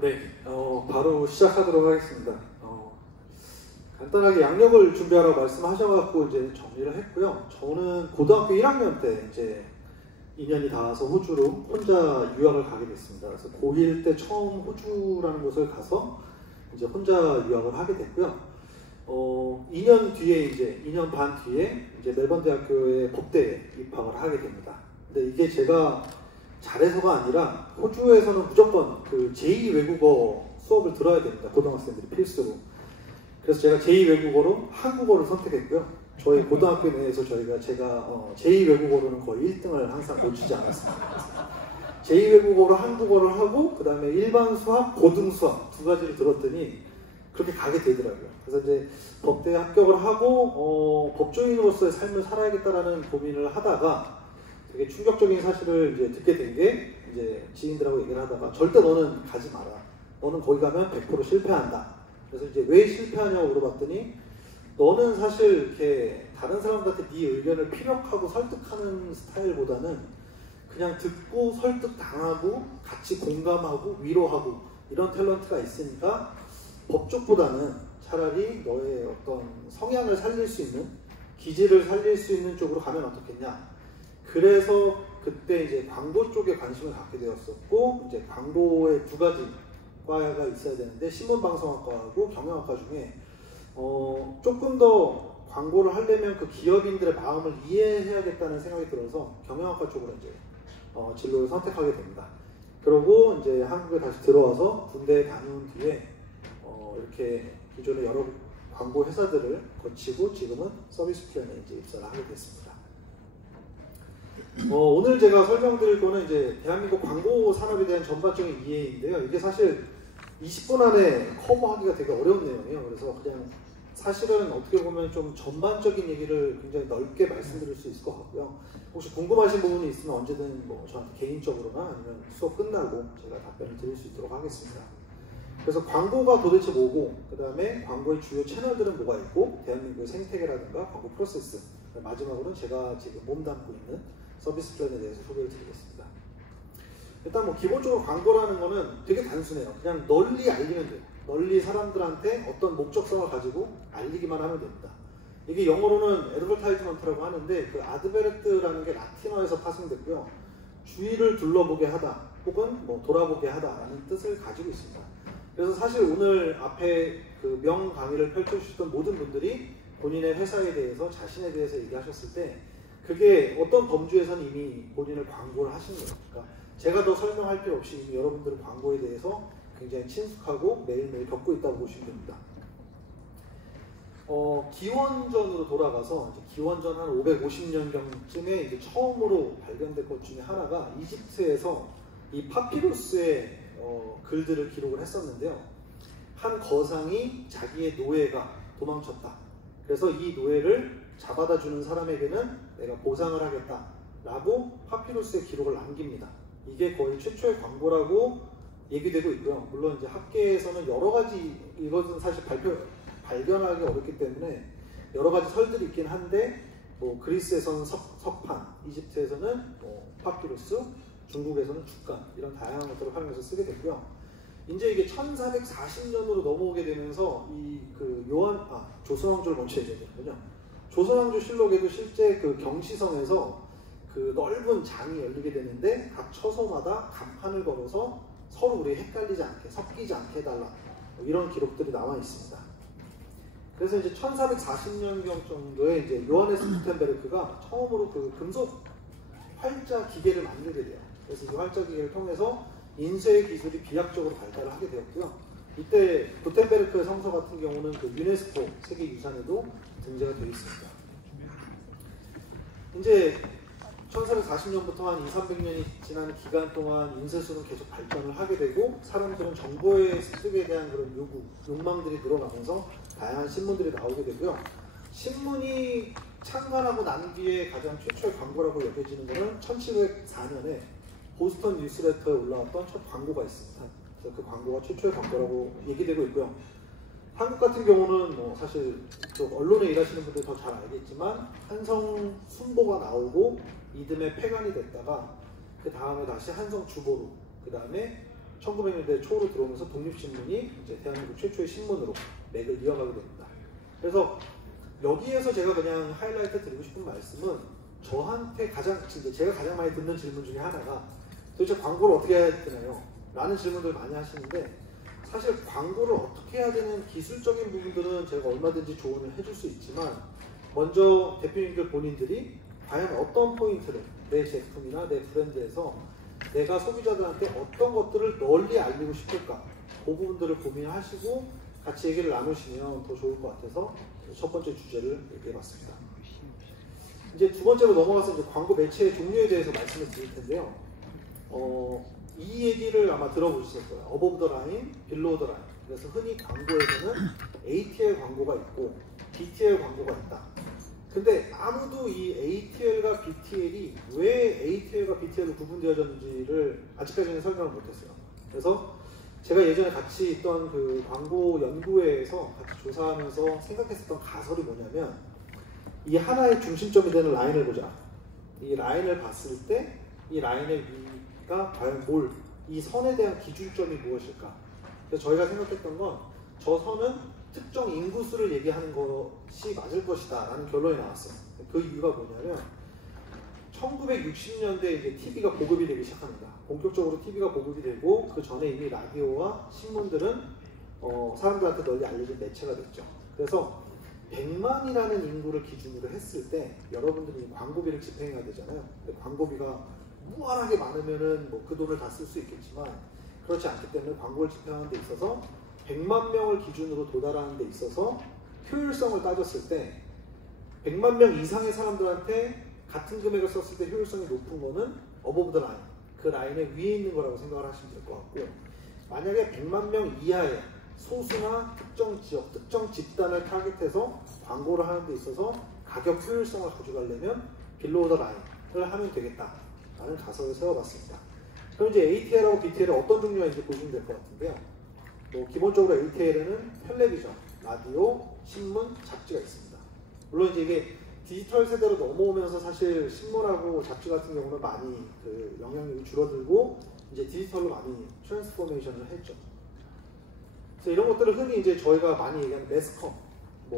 네, 바로 시작하도록 하겠습니다. 간단하게 양력을 준비하라고 말씀하셔갖고 이제 정리를 했고요. 저는 고등학교 1학년 때 이제 2년이 닿아서 호주로 혼자 유학을 가게 됐습니다. 그래서 고1 때 처음 호주라는 곳을 가서 이제 혼자 유학을 하게 됐고요. 2년 뒤에 이제 2년 반 뒤에 이제 멜번 대학교의 법대에 입학을 하게 됩니다. 근데 이게 제가 잘해서가 아니라 호주에서는 무조건 그 제2 외국어 수업을 들어야 됩니다. 고등학생들이 필수로. 그래서 제가 제2 외국어로 한국어를 선택했고요. 저희 고등학교 내에서 제가 제2 외국어로는 거의 1등을 항상 놓치지 않았습니다. 제2 외국어로 한국어를 하고 그 다음에 일반 수학, 고등 수학 두 가지를 들었더니 그렇게 가게 되더라고요. 그래서 이제 법대에 합격을 하고 법조인으로서의 삶을 살아야겠다라는 고민을 하다가 되게 충격적인 사실을 이제 듣게 된 게 이제 지인들하고 얘기를 하다가 절대 너는 가지 마라. 너는 거기 가면 100% 실패한다. 그래서 이제 왜 실패하냐고 물어봤더니 너는 사실 이렇게 다른 사람들한테 네 의견을 피력하고 설득하는 스타일보다는 그냥 듣고 설득당하고 같이 공감하고 위로하고 이런 탤런트가 있으니까 법 쪽보다는 차라리 너의 어떤 성향을 살릴 수 있는 기질을 살릴 수 있는 쪽으로 가면 어떻겠냐. 그래서 그때 이제 광고 쪽에 관심을 갖게 되었었고 이제 광고의 두 가지 과가 있어야 되는데 신문방송학과하고 경영학과 중에 조금 더 광고를 하려면 그 기업인들의 마음을 이해해야겠다는 생각이 들어서 경영학과 쪽으로 이제 진로를 선택하게 됩니다. 그리고 이제 한국에 다시 들어와서 군대에 다녀온 뒤에 이렇게 기존의 여러 광고 회사들을 거치고 지금은 서비스 플랜에 이제 입사를 하게 됐습니다. 오늘 제가 설명드릴 거는 이제 대한민국 광고 산업에 대한 전반적인 이해인데요. 이게 사실 20분 안에 커버하기가 되게 어려운 내용이에요. 그래서 그냥 사실은 어떻게 보면 좀 전반적인 얘기를 굉장히 넓게 말씀드릴 수 있을 것 같고요. 혹시 궁금하신 부분이 있으면 언제든 뭐 저한테 개인적으로나 아니면 수업 끝나고 제가 답변을 드릴 수 있도록 하겠습니다. 그래서 광고가 도대체 뭐고, 그 다음에 광고의 주요 채널들은 뭐가 있고, 대한민국의 생태계라든가 광고 프로세스, 마지막으로는 제가 지금 몸담고 있는 서비스 플랜에 대해서 소개를 드리겠습니다. 일단 뭐 기본적으로 광고라는 거는 되게 단순해요. 그냥 널리 알리면 돼요. 널리 사람들한테 어떤 목적성을 가지고 알리기만 하면 됩니다. 이게 영어로는 애드버타이즈먼트라고 하는데 그 아드베르트라는 게 라틴어에서 파생됐고요. 주의를 둘러보게 하다 혹은 뭐 돌아보게 하다라는 뜻을 가지고 있습니다. 그래서 사실 오늘 앞에 그 명 강의를 펼쳐주셨던 모든 분들이 본인의 회사에 대해서 자신에 대해서 얘기하셨을 때 그게 어떤 범주에서는 이미 본인을 광고를 하신 거예요. 그러니까 제가 더 설명할 필요 없이 이미 여러분들은 광고에 대해서 굉장히 친숙하고 매일매일 겪고 있다고 보시면 됩니다. 기원전으로 돌아가서 이제 기원전 한 550년경쯤에 이제 처음으로 발견된 것 중에 하나가 이집트에서 이 파피루스의 글들을 기록을 했었는데요. 한 거상이 자기의 노예가 도망쳤다. 그래서 이 노예를 잡아다 주는 사람에게는 내가 보상을 하겠다 라고 파피루스의 기록을 남깁니다. 이게 거의 최초의 광고라고 얘기되고 있고요. 물론 이제 학계에서는 여러 가지, 이것은 사실 발견하기 어렵기 때문에 여러 가지 설들이 있긴 한데 뭐 그리스에서는 석판, 이집트에서는 뭐 파피루스, 중국에서는 주간 이런 다양한 것들을 활용해서 쓰게 됐고요. 이제 이게 1440년으로 넘어오게 되면서 이 그 조선왕조를 먼저 얘기해야 되는군요. 조선왕조 실록에도 실제 그 경시성에서 그 넓은 장이 열리게 되는데 각 처소마다 간판을 걸어서 서로 우리 헷갈리지 않게 섞이지 않게 해달라 이런 기록들이 남아 있습니다. 그래서 이제 1440년경 정도에 이제 요하네스 구텐베르크가 처음으로 그 금속 활자 기계를 만들게 돼요. 그래서 이 활자 기계를 통해서 인쇄 기술이 비약적으로 발달을 하게 되었고요. 이때 구텐베르크의 성서 같은 경우는 그 유네스코 세계유산에도 등재가 되어 있습니다. 이제 1440년부터 한 200~300년이 지난 기간 동안 인쇄술은 계속 발전을 하게 되고 사람들은 정보의 습득에 대한 그런 욕망들이 늘어나면서 다양한 신문들이 나오게 되고요. 신문이 창간하고 난 뒤에 가장 최초의 광고라고 여겨지는 것은 1704년에 보스턴 뉴스레터에 올라왔던 첫 광고가 있습니다. 그래서 그 광고가 최초의 광고라고 얘기되고 있고요. 한국 같은 경우는 뭐 사실 언론에 일하시는 분들 더 잘 알겠지만 한성 순보가 나오고 이듬해 폐간이 됐다가 그 다음에 다시 한성 주보로 그 다음에 1900년대 초로 들어오면서 독립신문이 이제 대한민국 최초의 신문으로 맥을 이어가게 됩니다. 그래서 여기에서 제가 그냥 하이라이트 드리고 싶은 말씀은 저한테 제가 가장 많이 듣는 질문 중에 하나가 도대체 광고를 어떻게 해야 되나요? 라는 질문들 많이 하시는데 사실 광고를 어떻게 해야 되는 기술적인 부분들은 제가 얼마든지 조언을 해줄 수 있지만 먼저 대표님들 본인들이 과연 어떤 포인트를 내 제품이나 내 브랜드에서 내가 소비자들한테 어떤 것들을 널리 알리고 싶을까 그 부분들을 고민하시고 같이 얘기를 나누시면 더 좋을 것 같아서 첫 번째 주제를 얘기해봤습니다. 이제 두 번째로 넘어가서 이제 광고 매체의 종류에 대해서 말씀을 드릴 텐데요. 이 얘기를 아마 들어보셨을 거예요. 어버브 더 라인, 빌로우 더 라인. 그래서 흔히 광고에서는 ATL 광고가 있고 BTL 광고가 있다. 근데 아무도 이 ATL과 BTL이 왜 ATL과 BTL로 구분되어졌는지를 아직까지는 설명을 못했어요. 그래서 제가 예전에 같이 있던 그 광고 연구회에서 같이 조사하면서 생각했었던 가설이 뭐냐면 이 하나의 중심점이 되는 라인을 보자. 이 라인을 봤을 때 이 라인의 위가 과연 이 선에 대한 기준점이 무엇일까? 그래서 저희가 생각했던 건 저 선은 특정 인구수를 얘기하는 것이 맞을 것이다 라는 결론이 나왔어요. 그 이유가 뭐냐면 1960년대에 이제 TV가 보급이 되기 시작합니다. 본격적으로 TV가 보급이 되고 그 전에 이미 라디오와 신문들은 사람들한테 널리 알려진 매체가 됐죠. 그래서 100만이라는 인구를 기준으로 했을 때 여러분들이 광고비를 집행해야 되잖아요. 근데 광고비가 무한하게 많으면은 뭐 그 돈을 다 쓸 수 있겠지만 그렇지 않기 때문에 광고를 집행하는 데 있어서 100만 명을 기준으로 도달하는 데 있어서 효율성을 따졌을 때 100만 명 이상의 사람들한테 같은 금액을 썼을 때 효율성이 높은 거는 어버브 더 라인, 그 라인의 위에 있는 거라고 생각을 하시면 될 것 같고 만약에 100만 명 이하의 소수나 특정 지역, 특정 집단을 타겟해서 광고를 하는 데 있어서 가격 효율성을 가져가려면 빌로우 더 라인을 하면 되겠다 라는 가설을 세워봤습니다. 그럼 이제 ATL하고 BTL은 어떤 종류가 있는지 보시면 될 것 같은데요. 기본적으로 ATL에는 텔레비전, 라디오, 신문, 잡지가 있습니다. 물론 이제 이게 디지털 세대로 넘어오면서 사실 신문하고 잡지 같은 경우는 많이 그 영향력이 줄어들고 이제 디지털로 많이 트랜스포메이션을 했죠. 그래서 이런 것들을 흔히 이제 저희가 많이 얘기하는 매스컴,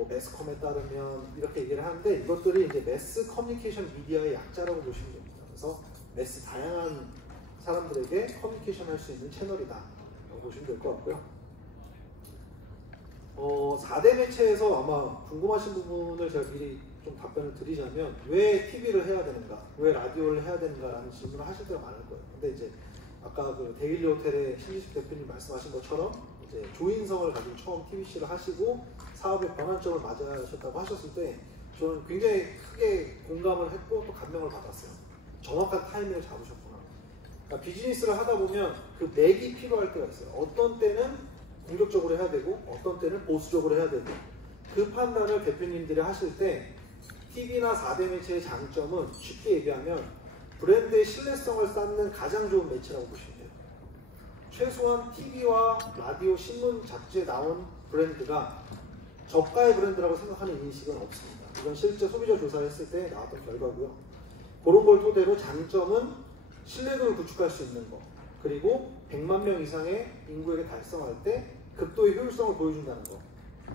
매스컴에 따르면 이렇게 얘기를 하는데 이것들이 이제 매스 커뮤니케이션 미디어의 약자라고 보시면 됩니다. 그래서 매스 다양한 사람들에게 커뮤니케이션 할 수 있는 채널이다 라고 보시면 될 것 같고요. 4대 매체에서 아마 궁금하신 부분을 제가 미리 좀 답변을 드리자면 왜 TV를 해야 되는가, 왜 라디오를 해야 되는가 라는 질문을 하실 때가 많을 거예요. 근데 이제 아까 그 데일리 호텔의 신지식 대표님 말씀하신 것처럼 이제 조인성을 가지고 처음 TVC를 하시고 사업의 변환점을 맞이하셨다고 하셨을 때 저는 굉장히 크게 공감을 했고 또 감명을 받았어요. 정확한 타이밍을 잡으셨구나. 그러니까 비즈니스를 하다 보면 그 맥이 필요할 때가 있어요. 어떤 때는 공격적으로 해야 되고 어떤 때는 보수적으로 해야 되고 그 판단을 대표님들이 하실 때 TV나 4대 매체의 장점은 쉽게 얘기하면 브랜드의 신뢰성을 쌓는 가장 좋은 매체라고 보시면 돼요. 최소한 TV와 라디오, 신문, 잡지에 나온 브랜드가 저가의 브랜드라고 생각하는 인식은 없습니다. 이건 실제 소비자 조사를 했을 때 나왔던 결과고요. 그런 걸 토대로 장점은 신뢰도를 구축할 수 있는 거, 그리고 100만 명 이상의 인구에게 달성할 때 극도의 효율성을 보여준다는 거.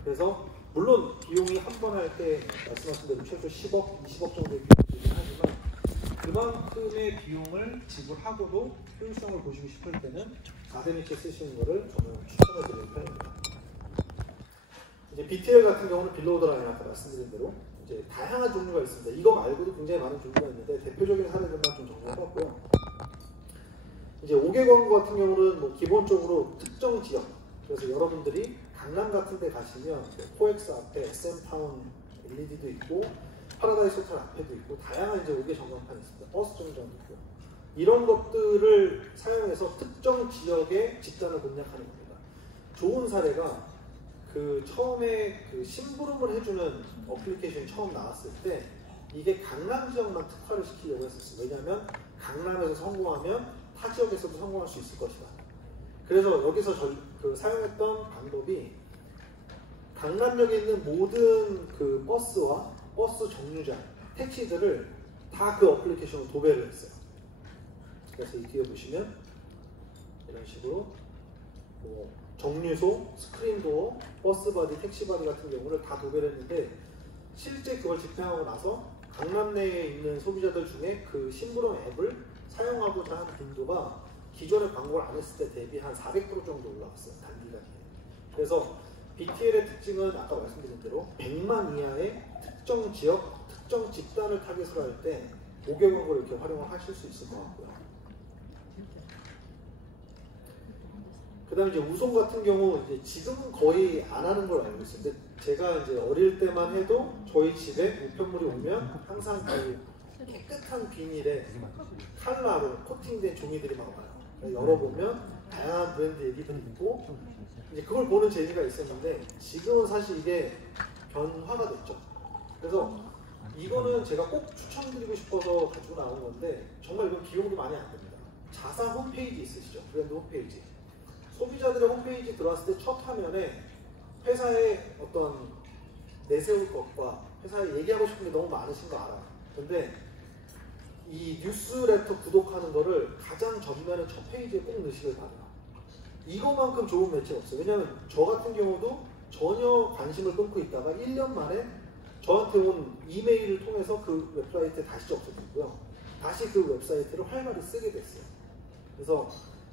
그래서 물론 비용이 한 번 할 때 말씀하신 대로 최소 10억, 20억 정도의 비용이 들긴 하지만 그만큼의 비용을 지불하고도 효율성을 보시고 싶을 때는 4대 매체 쓰시는 거를 저는 추천해드리는 편입니다. 이제 BTL 같은 경우는 빌로우 더 라인 아까 말씀드린 대로 이제 다양한 종류가 있습니다. 이거 말고도 굉장히 많은 종류가 있는데 대표적인 사례들만 좀 정리해봤고요. 이제 5개 광고 같은 경우는 기본적으로 특정 지역, 그래서 여러분들이 강남 같은 데 가시면 코엑스 앞에 SM타운 LED도 있고 파라다이스 호텔 앞에도 있고 다양한 이제 5개 전광판이 있습니다. 버스 정류장도 있고 이런 것들을 사용해서 특정 지역의 집단을 공략하는 겁니다. 좋은 사례가 그 처음에 그 심부름을 해주는 어플리케이션이 처음 나왔을 때 이게 강남 지역만 특화를 시키려고 했었어요. 왜냐하면 강남에서 성공하면 타 지역에서도 성공할 수 있을 것이다. 그래서 여기서 사용했던 방법이 강남역에 있는 모든 그 버스와 버스 정류장, 택시들을 다 그 어플리케이션으로 도배를 했어요. 그래서 이 뒤에 보시면 이런 식으로 뭐 정류소, 스크린도어, 버스바디, 택시바디 같은 경우를 다 도배를 했는데 실제 그걸 집행하고 나서 강남 내에 있는 소비자들 중에 그 심부름 앱을 사용하고자 하는 빈도가 기존에 광고를 안 했을 때 대비 한 400% 정도 올라갔어요. 단기간에. 그래서 BTL의 특징은 아까 말씀드린 대로 100만 이하의 특정 지역, 특정 집단을 타겟으로 할 때 5개 광고를 이렇게 활용을 하실 수 있을 것 같고요. 그 다음에 이제 우송 같은 경우 이제 지금은 거의 안 하는 걸 알고 있어요. 근데 제가 이제 어릴 때만 해도 저희 집에 우편물이 오면 항상 그 깨끗한 비닐에 칼라로 코팅된 종이들이 막 와요. 열어보면 다양한 브랜드 얘기들이 있고 이제 그걸 보는 재미가 있었는데 지금은 사실 이게 변화가 됐죠. 그래서 이거는 제가 꼭 추천드리고 싶어서 가지고 나온 건데 정말 이건 비용도 많이 안 듭니다. 자사 홈페이지 있으시죠? 브랜드 홈페이지. 소비자들의 홈페이지 들어왔을 때 첫 화면에 회사의 어떤 내세울 것과 회사에 얘기하고 싶은 게 너무 많으신 거 알아요. 근데 이 뉴스레터 구독하는 거를 가장 전면에 첫 페이지에 꼭 넣으시길 바라요. 이거만큼 좋은 매체가 없어요. 왜냐하면 저 같은 경우도 전혀 관심을 끊고 있다가 1년 만에 저한테 온 이메일을 통해서 그 웹사이트에 다시 접속했고요. 다시 그 웹사이트를 활발히 쓰게 됐어요. 그래서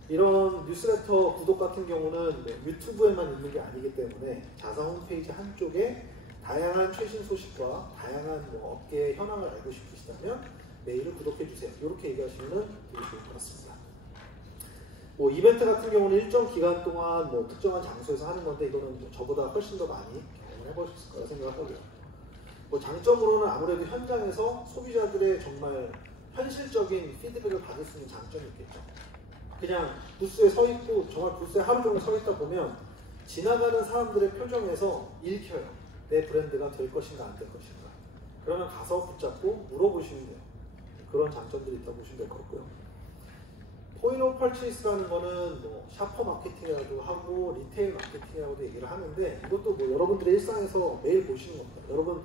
이런 뉴스레터 구독 같은 경우는 유튜브에만 있는 게 아니기 때문에 자사 홈페이지 한쪽에 다양한 최신 소식과 다양한 뭐 업계의 현황을 알고 싶으시다면 메일을 구독해주세요. 이렇게 얘기하시면 되게 좋을 것 같습니다. 뭐 이벤트 같은 경우는 일정 기간 동안 뭐 특정한 장소에서 하는 건데 이거는 뭐 저보다 훨씬 더 많이 경험을 해보셨을 거라 생각하고요. 뭐 장점으로는 아무래도 현장에서 소비자들의 정말 현실적인 피드백을 받을 수 있는 장점이 있겠죠. 그냥 부스에 서 있고 정말 부스에 하루 종일 서 있다 보면 지나가는 사람들의 표정에서 읽혀요. 내 브랜드가 될 것인가 안 될 것인가. 그러면 가서 붙잡고 물어보시면 돼요. 그런 장점들이 있다고 보시면 될 것 같고요. 포인트 오브 퍼체이스라는 거는 뭐 샤퍼 마케팅이라도 하고 리테일 마케팅이라고도 얘기를 하는데 이것도 뭐 여러분들의 일상에서 매일 보시는 겁니다. 여러분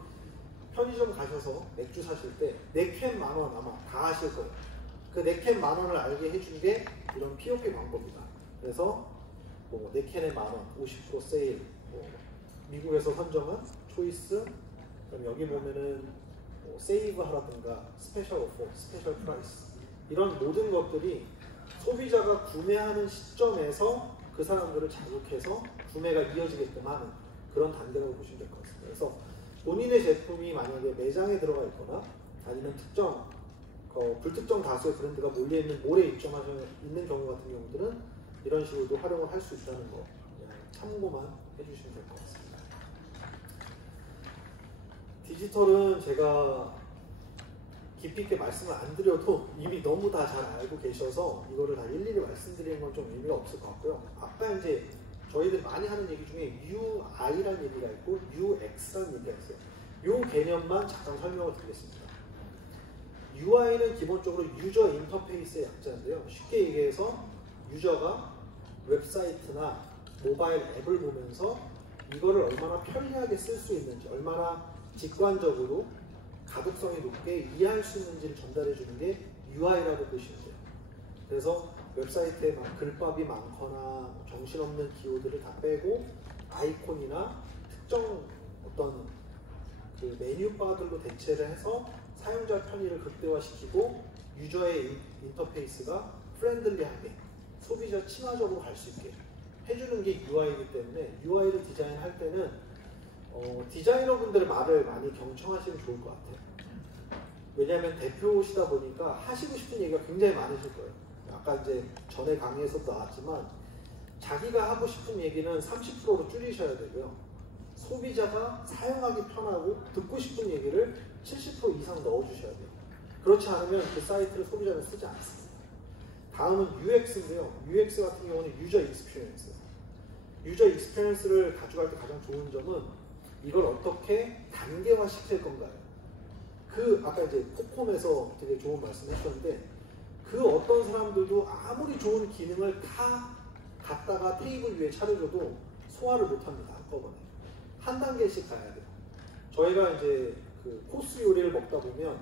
편의점 가셔서 맥주 사실 때 4캔 10,000원 아마 다 아실 거예요. 그 4캔 10,000원을 알게 해준 게 이런 POP 광고입니다. 그래서 뭐 4캔에 10,000원, 50% 세일, 뭐 미국에서 선정한 초이스, 그럼 여기 보면은 뭐 세이브 하라든가 스페셜 오퍼, 스페셜 프라이스 이런 모든 것들이 소비자가 구매하는 시점에서 그 사람들을 자극해서 구매가 이어지게끔 하는 그런 단계라고 보시면 될 것 같습니다. 그래서 본인의 제품이 만약에 매장에 들어가 있거나 아니면 특정 불특정 다수의 브랜드가 몰려있는 몰에 입점하셔 있는 경우 같은 경우들은 이런 식으로도 활용을 할 수 있다는 거 그냥 참고만 해주시면 될 것 같습니다. 디지털은 제가 깊이 있게 말씀을 안 드려도 이미 너무 다 잘 알고 계셔서 이거를 다 일일이 말씀드리는 건 좀 의미가 없을 것 같고요. 아까 이제 저희들 많이 하는 얘기 중에 UI라는 얘기가 있고 UX라는 얘기가 있어요. 이 개념만 잠깐 설명을 드리겠습니다. UI는 기본적으로 유저 인터페이스의 약자인데요. 쉽게 얘기해서 유저가 웹사이트나 모바일 앱을 보면서 이거를 얼마나 편리하게 쓸 수 있는지, 얼마나 직관적으로 가독성이 높게 이해할 수 있는지를 전달해 주는 게 UI라고 보시면 돼요. 그래서 웹사이트에 막 글밥이 많거나 정신없는 기호들을 다 빼고 아이콘이나 특정 어떤 그 메뉴바들로 대체를 해서 사용자 편의를 극대화시키고 유저의 인터페이스가 프렌들리하게 소비자 친화적으로 갈 수 있게 해주는 게 UI이기 때문에 UI를 디자인할 때는 디자이너분들의 말을 많이 경청하시면 좋을 것 같아요. 왜냐하면 대표시다 보니까 하시고 싶은 얘기가 굉장히 많으실 거예요. 아까 이제 전에 강의에서도 나왔지만 자기가 하고 싶은 얘기는 30%로 줄이셔야 되고요. 소비자가 사용하기 편하고 듣고 싶은 얘기를 70% 이상 넣어주셔야 돼요. 그렇지 않으면 그 사이트를 소비자는 쓰지 않습니다. 다음은 UX인데요. UX 같은 경우는 유저 익스피리언스. 유저 익스피리언스를 가져갈 때 가장 좋은 점은 이걸 어떻게 단계화 시킬 건가요? 아까 이제 코콤에서 되게 좋은 말씀 해주셨는데 그 어떤 사람들도 아무리 좋은 기능을 다 갖다가 테이블 위에 차려줘도 소화를 못합니다. 한꺼번에. 한 단계씩 가야 돼요. 저희가 이제 그 코스 요리를 먹다 보면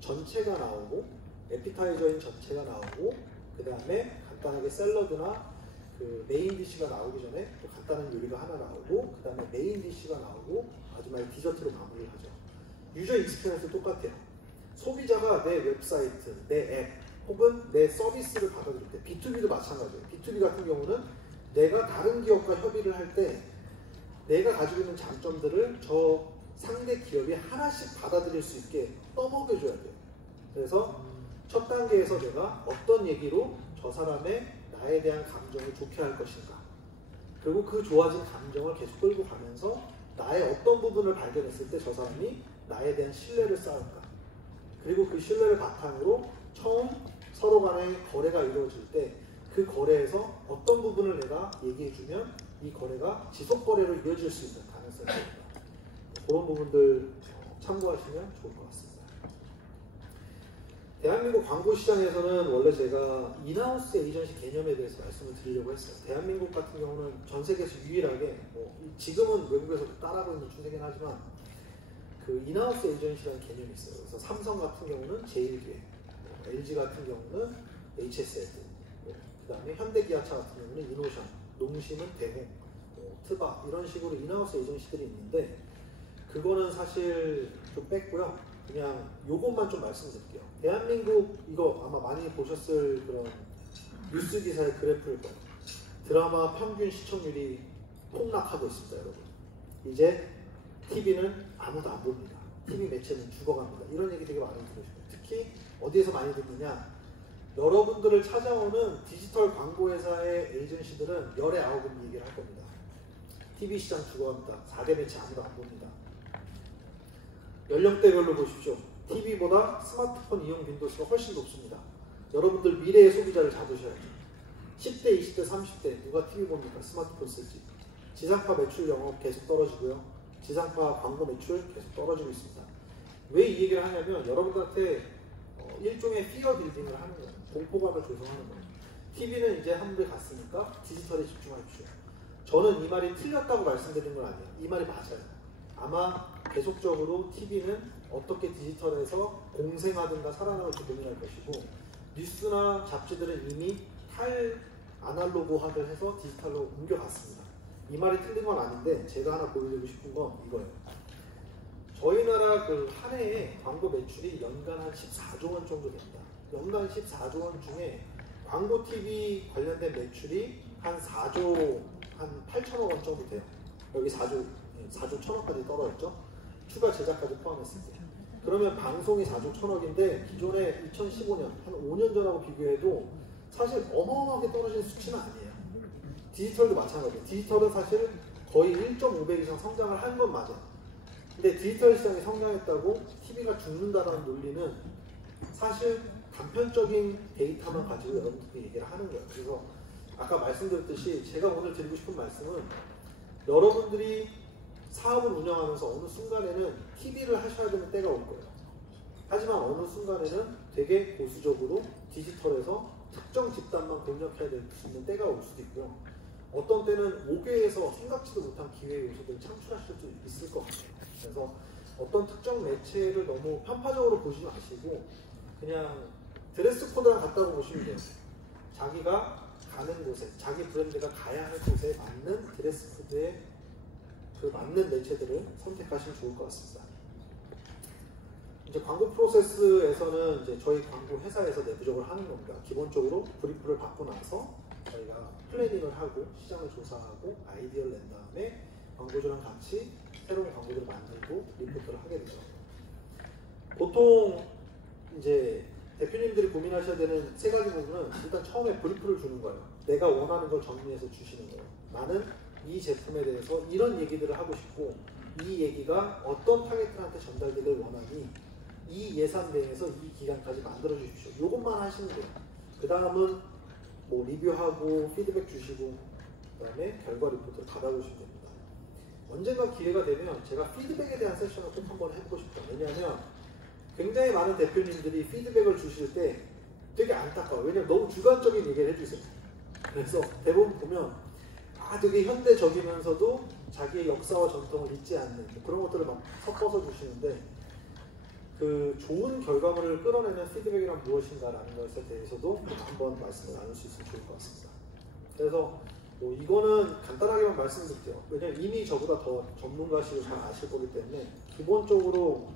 전체가 나오고 에피타이저인 전체가 나오고 그 다음에 간단하게 샐러드나 그 메인 디시가 나오기 전에 또 간단한 요리가 하나 나오고 그 다음에 메인 디시가 나오고 마지막에 디저트로 마무리를 하죠. 유저 익스피리언스 똑같아요. 소비자가 내 웹사이트, 내 앱 혹은 내 서비스를 받아들일 때 B2B도 마찬가지예요. B2B 같은 경우는 내가 다른 기업과 협의를 할 때 내가 가지고 있는 장점들을 저 상대 기업이 하나씩 받아들일 수 있게 떠먹여줘야 돼요. 그래서 첫 단계에서 내가 어떤 얘기로 저 사람의 나에 대한 감정을 좋게 할 것인가, 그리고 그 좋아진 감정을 계속 끌고 가면서 나의 어떤 부분을 발견했을 때 저 사람이 나에 대한 신뢰를 쌓을까, 그리고 그 신뢰를 바탕으로 처음 서로 간의 거래가 이루어질 때 그 거래에서 어떤 부분을 내가 얘기해주면 이 거래가 지속 거래로 이어질 수 있는 가능성이 있습니다. 그런 부분들 참고하시면 좋을 것 같습니다. 대한민국 광고 시장에서는 원래 제가 인하우스 에이전시 개념에 대해서 말씀을 드리려고 했어요. 대한민국 같은 경우는 전 세계에서 유일하게 지금은 외국에서도 따라하고 있는 추세긴 하지만 그 인하우스 에이전시라는 개념이 있어요. 그래서 삼성 같은 경우는 제일기획, LG 같은 경우는 HSL, 그 다음에 현대기아차 같은 경우는 이노션, 농심은 대홍, 트박 이런 식으로 인하우스 에이전시들이 있는데 그거는 사실 좀 뺐고요. 그냥 요것만 좀 말씀드릴게요. 대한민국 이거 아마 많이 보셨을 그런 뉴스 기사의 그래프일 거예요. 드라마 평균 시청률이 폭락하고 있습니다, 여러분. 이제 TV는 아무도 안 봅니다. TV 매체는 죽어갑니다. 이런 얘기 되게 많이 들으시고요. 특히 어디에서 많이 듣느냐? 여러분들을 찾아오는 디지털 광고 회사의 에이전시들은 열에 9은 얘기를 할 겁니다. TV 시장 죽어갑니다. 4대 매체 아무도 안 봅니다. 연령대별로 보십시오. TV보다 스마트폰 이용 빈도수가 훨씬 높습니다. 여러분들 미래의 소비자를 잡으셔야죠. 10대, 20대, 30대 누가 TV 봅니까? 스마트폰 쓸지. 지상파 매출 영업 계속 떨어지고요. 지상파 광고 매출 계속 떨어지고 있습니다. 왜 이 얘기를 하냐면 여러분들한테 일종의 피어 빌딩을 하는 거예요. 공포감을 조성하는 거예요. TV는 이제 한 번 갔으니까 디지털에 집중하십시오. 저는 이 말이 틀렸다고 말씀드린 건 아니에요. 이 말이 맞아요. 아마 계속적으로 TV는 어떻게 디지털에서 공생하든가 살아남을지 고민할 것이고 뉴스나 잡지들은 이미 아날로그화를 해서 디지털로 옮겨갔습니다. 이 말이 틀린 건 아닌데 제가 하나 보여드리고 싶은 건 이거예요. 저희 나라 그 한 해에 광고 매출이 연간 한 14조 원 정도 됩니다. 연간 14조 원 중에 광고 TV 관련된 매출이 한 4조 한 8천억 원 정도 돼요. 여기 4조 1천억까지 떨어졌죠. 추가 제작까지 포함했을 때. 그러면 방송이 4조 1천억인데 기존에 2015년 한 5년 전하고 비교해도 사실 어마어마하게 떨어진 수치는 아니에요. 디지털도 마찬가지예요. 디지털은 사실 거의 1.5배 이상 성장을 한 건 맞아요. 근데 디지털 시장이 성장했다고 TV가 죽는다는 논리는 사실 단편적인 데이터만 가지고 여러분들께 얘기를 하는 거예요. 그래서 아까 말씀드렸듯이 제가 오늘 드리고 싶은 말씀은 여러분들이 사업을 운영하면서 어느 순간에는 TV를 하셔야 되는 때가 올 거예요. 하지만 어느 순간에는 되게 보수적으로 디지털에서 특정 집단만 공략해야 될 수 있는 때가 올 수도 있고요. 어떤 때는 5개에서 생각지도 못한 기회 요소들을 창출하실 수 있을 것 같아요. 그래서 어떤 특정 매체를 너무 편파적으로 보지 마시고 그냥 드레스 코드랑 같다고 보시면 돼요. 자기가 가는 곳에, 자기 브랜드가 가야 할 곳에 맞는 드레스 코드에 그 맞는 매체들을 선택하시면 좋을 것 같습니다. 이제 광고 프로세스에서는 이제 저희 광고 회사에서 내부적으로 하는 겁니다. 기본적으로 브리프를 받고 나서 저희가 플래닝을 하고 시장을 조사하고 아이디어를 낸 다음에 광고주랑 같이 새로운 광고들을 만들고 리포트를 하게 되죠. 보통 이제 대표님들이 고민하셔야 되는 세 가지 부분은 일단 처음에 브리프를 주는 거예요. 내가 원하는 걸 정리해서 주시는 거예요. 나는 이 제품에 대해서 이런 얘기들을 하고 싶고 이 얘기가 어떤 타겟들한테 전달되길 원하니 이 예산 내에서 이 기간까지 만들어 주십시오. 이것만 하시면 돼요. 그 다음은 뭐 리뷰하고 피드백 주시고 그 다음에 결과 리포트를 받아보시면 됩니다. 언젠가 기회가 되면 제가 피드백에 대한 세션을 꼭 한번 해보고 싶어요. 왜냐하면 굉장히 많은 대표님들이 피드백을 주실 때 되게 안타까워요. 왜냐면 너무 주관적인 얘기를 해주세요. 그래서 대부분 보면 되게 현대적이면서도 자기의 역사와 전통을 잊지 않는 그런 것들을 막 섞어서 주시는데 그 좋은 결과물을 끌어내는 피드백이란 무엇인가라는 것에 대해서도 한번 말씀을 나눌 수 있으면 좋을 것 같습니다. 그래서 뭐 이거는 간단하게만 말씀드릴게요. 왜냐면 이미 저보다 더 전문가시고 잘 아실 거기 때문에 기본적으로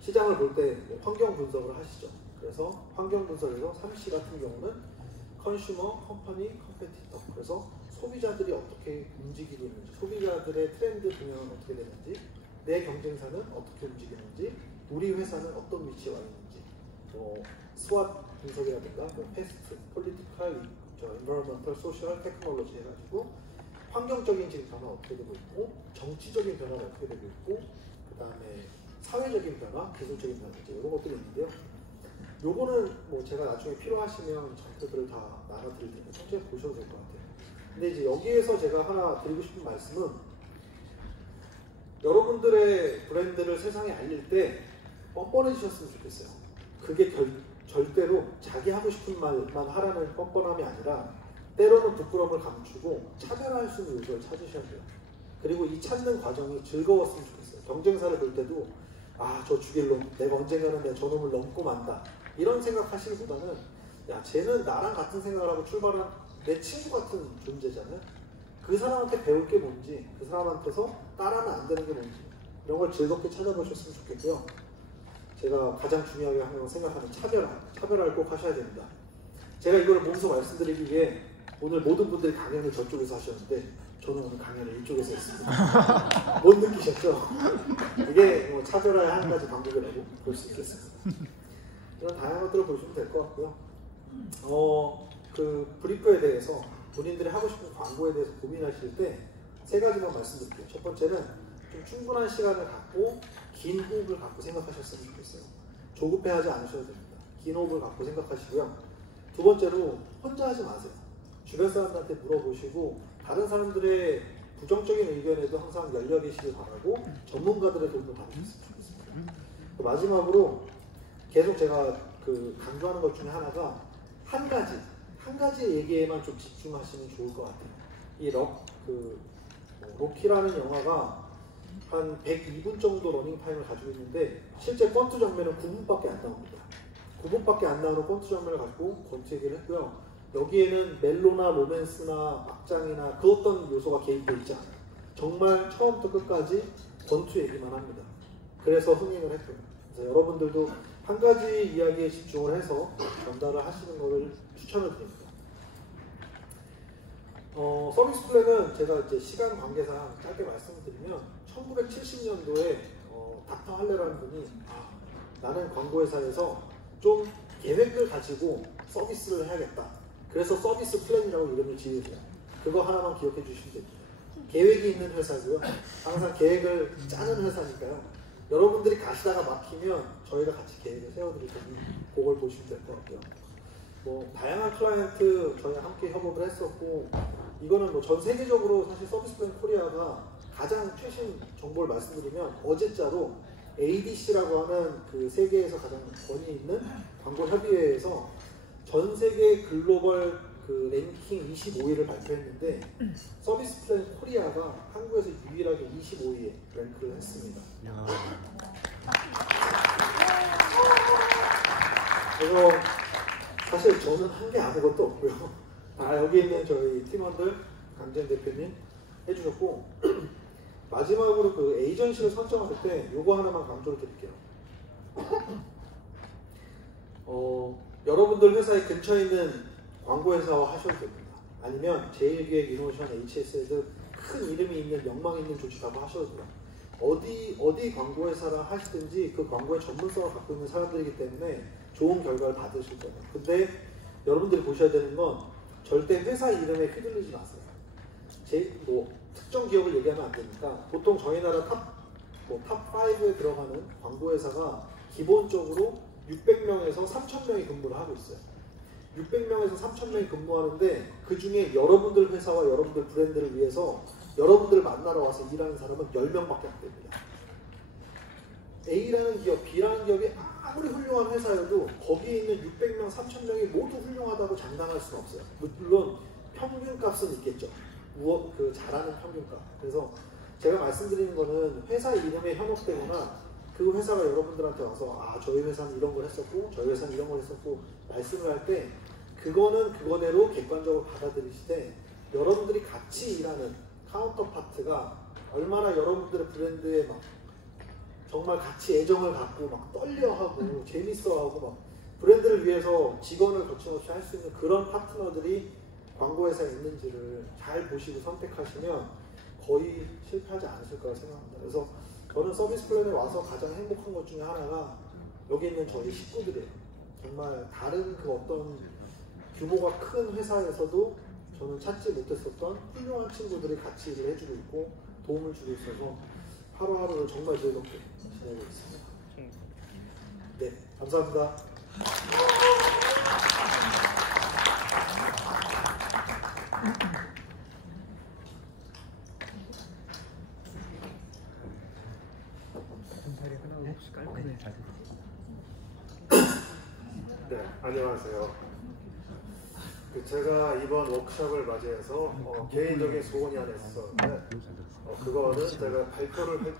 시장을 볼 때 환경 분석을 하시죠. 그래서 환경 분석에서 3C 같은 경우는 컨슈머, 컴퍼니, 컴페티터. 그래서 소비자들이 어떻게 움직이고 있는지, 소비자들의 트렌드 분야는 어떻게 되는지, 내 경쟁사는 어떻게 움직이는지, 우리 회사는 어떤 위치에 와 있는지, 스왓 분석이라든가, 패스트, 폴리티컬, environmental, social, technology 해가지고 환경적인 지금 변화 어떻게 되고 있고, 정치적인 변화가 어떻게 되고 있고, 그 다음에 사회적인 변화, 기술적인 변화 이제 이런 것들이 있는데요. 요거는 뭐 제가 나중에 필요하시면 장표들을 다 나눠드릴 테니까 천천히 보셔도 될 것 같아요. 근데 이제 여기에서 제가 하나 드리고 싶은 말씀은 여러분들의 브랜드를 세상에 알릴 때 뻔뻔해지셨으면 좋겠어요. 그게 절대로 자기 하고 싶은 말만 하라는 뻔뻔함이 아니라 때로는 부끄러움을 감추고 차별화할 수 있는 요소를 찾으셔야 돼요. 그리고 이 찾는 과정이 즐거웠으면 좋겠어요. 경쟁사를 볼 때도 저 죽일 놈, 내가 언젠가는 내 저놈을 넘고 만다 이런 생각하시기보다는 야 쟤는 나랑 같은 생각을 하고 출발한 내 친구 같은 존재잖아요. 그 사람한테 배울 게 뭔지, 그 사람한테서 따라하면 안 되는 게 뭔지 이런 걸 즐겁게 찾아보셨으면 좋겠고요. 제가 가장 중요하게 항상 생각하는 차별화를 꼭 하셔야 됩니다. 제가 이걸 몸소 말씀드리기 위해 오늘 모든 분들이 강연을 저쪽에서 하셨는데 저는 오늘 강연을 이쪽에서 했습니다. 못 느끼셨죠? 이게 뭐 차별화의 한 가지 방법이라고 볼 수 있겠습니다. 이런 다양한 것들을 보시면 될 것 같고요. 그 브리프에 대해서 본인들이 하고 싶은 광고에 대해서 고민하실 때 세 가지만 말씀드릴게요. 첫 번째는 좀 충분한 시간을 갖고 긴 호흡을 갖고 생각하셨으면 좋겠어요. 조급해하지 않으셔도 됩니다. 긴 호흡을 갖고 생각하시고요. 두 번째로 혼자 하지 마세요. 주변 사람들한테 물어보시고 다른 사람들의 부정적인 의견에도 항상 열려 계시길 바라고 전문가들의 도움을 받으셨으면 좋겠습니다. 마지막으로 계속 제가 강조하는 것 중에 하나가 한 가지 얘기에만 좀 집중하시면 좋을 것 같아요. 이 로키라는 영화가 한 102분 정도 러닝타임을 가지고 있는데 실제 권투 장면은 9분밖에 안 나옵니다. 9분밖에 안 나오는 권투 장면을 갖고 권투 얘기를 했고요. 여기에는 멜로나 로맨스나 막장이나 그 어떤 요소가 개입되어 있지 않아요. 정말 처음부터 끝까지 권투 얘기만 합니다. 그래서 흥행을 했고요. 그래서 여러분들도 한 가지 이야기에 집중을 해서 전달을 하시는 것을 추천을 드립니다. 서비스 플랜은 제가 이제 시간 관계상 짧게 말씀드리면 1970년도에 닥터 할레라는 분이 나는 광고회사에서 좀 계획을 가지고 서비스를 해야겠다. 그래서 서비스 플랜이라고 이름을 지으세요. 그거 하나만 기억해 주시면 됩니다. 계획이 있는 회사고요. 항상 계획을 짜는 회사니까요. 여러분들이 가시다가 막히면 저희가 같이 계획을 세워드릴 테니 그걸 보시면 될 것 같고요. 뭐 다양한 클라이언트 저희와 함께 협업을 했었고 이거는 뭐 전 세계적으로 사실 서비스 플랜 코리아가 가장 최신 정보를 말씀드리면 어제자로 ADC라고 하는 그 세계에서 가장 권위 있는 광고 협의회에서 전 세계 글로벌 그 랭킹 25위를 발표했는데 서비스 플랜 코리아가 한국에서 유일하게 25위에 랭크를 했습니다. 그래서 사실 저는 한 게 아무것도 없고요. 여기 있는 저희 팀원들 강재현 대표님 해주셨고 마지막으로 그 에이전시를 선정할 때 요거 하나만 강조를 드릴게요. 여러분들 회사에 근처에 있는 광고회사와 하셔도 됩니다. 아니면 제일기획, 이노베이션, HS에서 큰 이름이 있는 명망 있는 조직하고 하셔도 돼요. 어디 광고회사랑 하시든지 그 광고의 전문성을 갖고 있는 사람들이기 때문에 좋은 결과를 받으실 거예요. 근데 여러분들이 보셔야 되는 건 절대 회사 이름에 휘둘리지 마세요. 특정 기업을 얘기하면 안 되니까 보통 저희 나라 탑 5에 들어가는 광고회사가 기본적으로 600명에서 3,000명이 근무를 하고 있어요. 600명에서 3,000명이 근무하는데 그 중에 여러분들 회사와 여러분들 브랜드를 위해서 여러분들을 만나러 와서 일하는 사람은 10명밖에 안 됩니다. A라는 기업, B라는 기업이 아무리 훌륭한 회사여도 거기에 있는 600명, 3,000명이 모두 훌륭하다고 장담할 수는 없어요. 물론 평균값은 있겠죠. 그 잘하는 평균값. 그래서 제가 말씀드리는 거는 회사 이름에 현혹되거나 그 회사가 여러분들한테 와서 저희 회사는 이런 걸 했었고 저희 회사는 이런 걸 했었고 말씀을 할 때 그거는 그거대로 객관적으로 받아들이시되 여러분들이 같이 일하는 카운터 파트가 얼마나 여러분들의 브랜드에 막 정말 같이 애정을 갖고 막 떨려하고 재밌어하고 막 브랜드를 위해서 직원을 거침없이 할 수 있는 그런 파트너들이 광고회사에 있는지를 잘 보시고 선택하시면 거의 실패하지 않으실 거라 생각합니다. 그래서 저는 서비스 플랜에 와서 가장 행복한 것 중에 하나가 여기 있는 저희 식구들이에요. 정말 다른 그 어떤 규모가 큰 회사에서도 저는 찾지 못했었던 훌륭한 친구들이 같이 일을 해주고 있고 도움을 주고 있어서 하루하루를 정말 즐겁게 지내고 있습니다. 네, 감사합니다. 네, 안녕하세요. 제가 이번 워크숍을 맞이해서 개인적인 소원이 하나 있었는데 그거는 제가 발표를 할